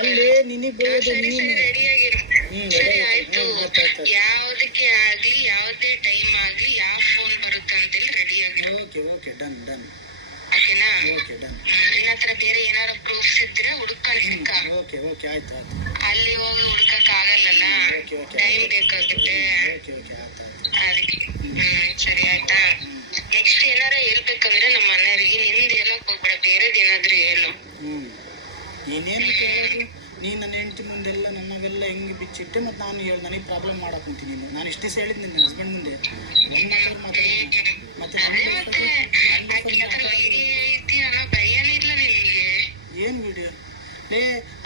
ಅಲ್ಲಿ ನಿನಗೆ ಬರೋದು ನೀನು ಸರಿ ಆಯ್ತು. ಯಾವ್ದಕ್ಕೆ ಆಗ್ಲಿ ಯಾವ್ದೇ ಟೈಮ್ ಆಗ್ಲಿ ಯಾವ ಫೋನ್ ಬರುತ್ತೆ ಅಂತೇಳಿ ರೆಡಿ ಆಗಿರು. ಓಕೆ ಡನ್ ಓಕೆನಾ? Okay done. ನಿನ್ನ ಹತ್ರ ಬೇರೆ ಏನಾದ್ರು ಪ್ರೂಫ್ಸ್ ಇದ್ರೆ ಹುಡುಕೊಂಡು ಹಿಡ್ಕ. ಓಕೆ ಆಯ್ತು. ಅಲ್ಲಿ ಹೋಗಿ ಹುಡ್ಕಕ್ ಆಗಲ್ಲಲ್ಲ, ಟೈಮ್ ಬೇಕಾಗುತ್ತೆ ಅದಕ್ಕೆ. ಸರಿ ಆಯ್ತಾ? ನೆಕ್ಸ್ಟ್ ಏನಾರ ಹೇಳ್ಬೇಕಂದ್ರೆ ನಮ್ಮ ಮನೆಯವರಿಗೆ ನಿಂದ ಹೇಳಕ್ ಹೋಗ್ಬೇಡ, ಬೇರೆದೇನಾದ್ರೂ ಹೇಳು. ನೀನೇನು ಕೇಳೋದು? ನೀನು ನನ್ನ ಹೆಂಡತಿ ಮುಂದೆಲ್ಲ ನನ್ನವೆಲ್ಲ ಹೆಂಗೆ ಬಿಚ್ಚಿಟ್ಟೆ ಮತ್ತು ನಾನು ಹೇಳಿ ನನಗೆ ಪ್ರಾಬ್ಲಮ್ ಮಾಡಕ್ಕೆ ಕುಂತೀನಿ. ನಾನು ಇಷ್ಟೇ ಹೇಳಿದ್ ನಿನ್ನ ಹಸ್ಬೆಂಡ್ ಮುಂದೆ ಏನು ವಿಡಿಯೋ ಲೇ?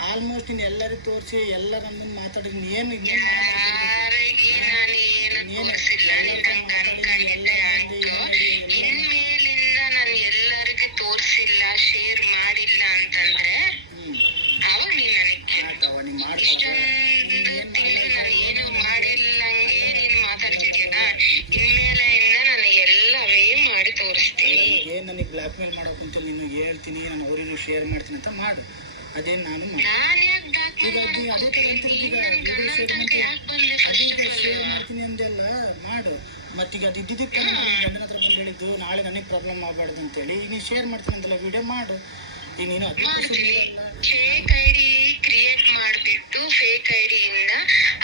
ಆಲ್ಮೋಸ್ಟ್ ನೀನು ಎಲ್ಲರಿಗೂ ತೋರಿಸಿ ಎಲ್ಲರ ಮುಂದೆ ಮಾತಾಡಿದ್ ಏನು ಎಲ್ಲರಿಗೂ ತೋರಿಸಿಲ್ಲ, ಶೇರ್ ಮಾಡಿಲ್ಲ ಅಂತಂದ್ರೆ ಅವಾಗ ನೀನ್ ನನಗೆ ಇಷ್ಟೊಂದು ತಿಂಗಳು ನಾನು ಏನು ಮಾಡಿಲ್ಲಂಗೆ ನೀನು ಮಾತಾಡ್ತಿದ್ಯಲ್ಲ, ಇನ್ಮೇಲೆ ನಾನು ಎಲ್ಲವೇ ಮಾಡಿ ತೋರಿಸ್ತೀನಿ. ಏನು ನನಗೆ ಬ್ಲ್ಯಾಕ್ ಮೇಲ್ ಮಾಡೋಕೆ ಅಂತ ನೀನು ಹೇಳ್ತೀನಿ, ನಾನು ಅವರಿಗೂ ಶೇರ್ ಮಾಡ್ತೀನಿ ಅಂತ ಮಾಡು. ಅದೇನು ನಾನು ಅದೇ ಥರ ಶೇರ್ ಮಾಡ್ತೀನಿ ಅಂದೆಲ್ಲ ಮಾಡು. ಮತ್ತೀಗ ಅದು ಇದ್ದಿದ್ದಕ್ಕೆ ನಾನು ಗಂಡನ ಹತ್ರ ಬಂದು ಹೇಳಿದ್ದು ನಾಳೆ ನನಗೆ ಪ್ರಾಬ್ಲಮ್ ಆಗಬಾರ್ದು ಅಂತೇಳಿ. ಈಗ ನೀನು ಶೇರ್ ಮಾಡ್ತೀನಿ ಅಂತೆಲ್ಲ ವಿಡಿಯೋ ಮಾಡು. ಈಗ ನೀನು ಫೇಕ್ ಐಡಿ ಕ್ರಿಯೇಟ್ ಮಾಡಿಬಿಟ್ಟು ಫೇಕ್ ಐಡಿಯಿಂದ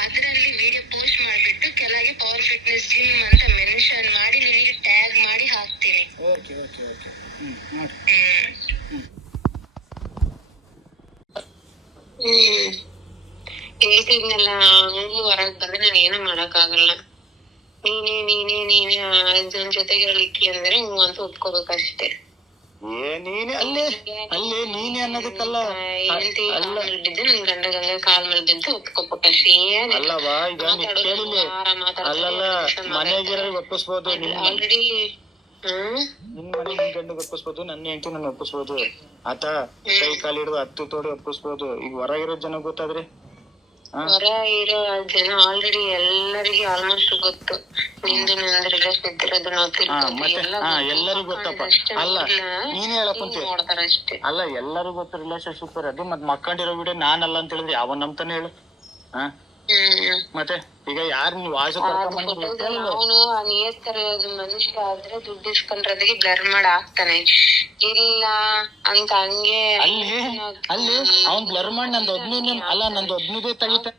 ಅದರಲ್ಲಿ ವಿಡಿಯೋ ಪೋಸ್ಟ್ ಮಾಡಿಬಿಟ್ಟು ಕೆಳಗೆ ಪವರ್ ಫಿಟ್ನೆಸ್ ಜಿಮ್ ಅಂತ ಮೆನ್ಷನ್ ಮಾಡಿ ನಿನಗೆ ಟ್ಯಾಗ್ ಮಾಡಿ ಹಾಕ್ತೀನಿ. ಓಕೆ ಮಾಡು. ಹೇಳ್ತಿದ್ನಲ್ಲ, ಹಂಗೂ ಹೊರಗೆ ಬಂದ್ರೆ ನಾನು ಏನೂ ಮಾಡಕ್ಕಾಗಲ್ಲ. ನೀನೇ ನನ್ನ ಜೊತೆಗಿರಲಿಕ್ಕೆ ಅಂದ್ರೆ ಹ್ಞೂ ಅಂತ ಒಪ್ಕೋಬೇಕಷ್ಟೇ. ನೀನೆ ಅಲ್ಲೇ ನೀನೆ ಅನ್ನೋದಕ್ಕಲ್ಲ, ಬಿದ್ದು ನನ್ ಗಂಡ ಕಾಲ್ ಮೇಲೆ ಬಿದ್ದು ಒಪ್ಕೋಬೇಕಷ್ಟೇ. ಅಲ್ಲವಾ ಈಗ ಕೇಳಿಲ್ಲ, ಅಲ್ಲಲ್ಲ ಮನೆಗಿರೋ ಒಪ್ಪಿಸ್ಬೋದು, ಆಲ್ರೆಡಿ ನಿನ್ ಮನೆ ನಿನ್ ಗಂಡ ಒಪ್ಪಿಸ್ಬೋದು, ನನ್ನ ಹೆಂಡತಿ ನನ್ನ ಒಪ್ಪಿಸ್ಬೋದು. ಆತ ಕೈ ಕಾಲು ಹಿಡಿದು ಹತ್ತು ತೋಡಿ ಒಪ್ಪಿಸ್ಬೋದು. ಈಗ ಹೊರಗಿರೋ ಜನ ಗೊತ್ತಾದ್ರೆ ಹೊರ ಇರೋ ಜನ ಆಲ್ರೆಡಿ ಎಲ್ಲರಿಗೂ ಆಲ್ಮೋಸ್ಟ್ ಗೊತ್ತು. ನಿಂದು ನಂದು ರಿಲೇಷನ್ ಇದ್ದಿರೋದು ಎಲ್ಲರಿಗೂ ಗೊತ್ತಪ್ಪ. ಅಲ್ಲ ನೀನ್ ಹೇಳಕ್ ನೋಡ್ತಾರ ಅಷ್ಟೇ. ಅಲ್ಲ ಎಲ್ಲರಿಗೂ ಗೊತ್ತು ರಿಲೇಶನ್ಶಿಪ್ ಇರೋದು. ಮತ್ ಮಕ್ಕಂಡಿರೋ ವಿಡಿಯೋ ನಾನಲ್ಲ ಅಂತ ಹೇಳಿದ್ರೆ ಯಾವ ನಂಬ್ತಾನೆ ಹೇಳು? ಮತ್ತೆ ಈಗ ಯಾರು ನೀವು ವಾಯ್ಸ್ ಅವನು ನಿಯತ್ತರ ಮನುಷ್ಯ ಆದ್ರೆ ದುಡ್ಡು ಇಸ್ಕೊಂಡ್ರದಿಗೆ ಬ್ಲರ್ ಮಾಡಿ ಹಾಕ್ತಾನೆ. ಇಲ್ಲ ಅಂತ ಹಂಗೆ ಅಲ್ಲಿ ಅವ್ನ್ ಬ್ಲರ್ ಮಾಡಿ ನಂದು 15 ಅಲ್ಲ ನಂದು 15 ತೆಗಿತಾನೆ.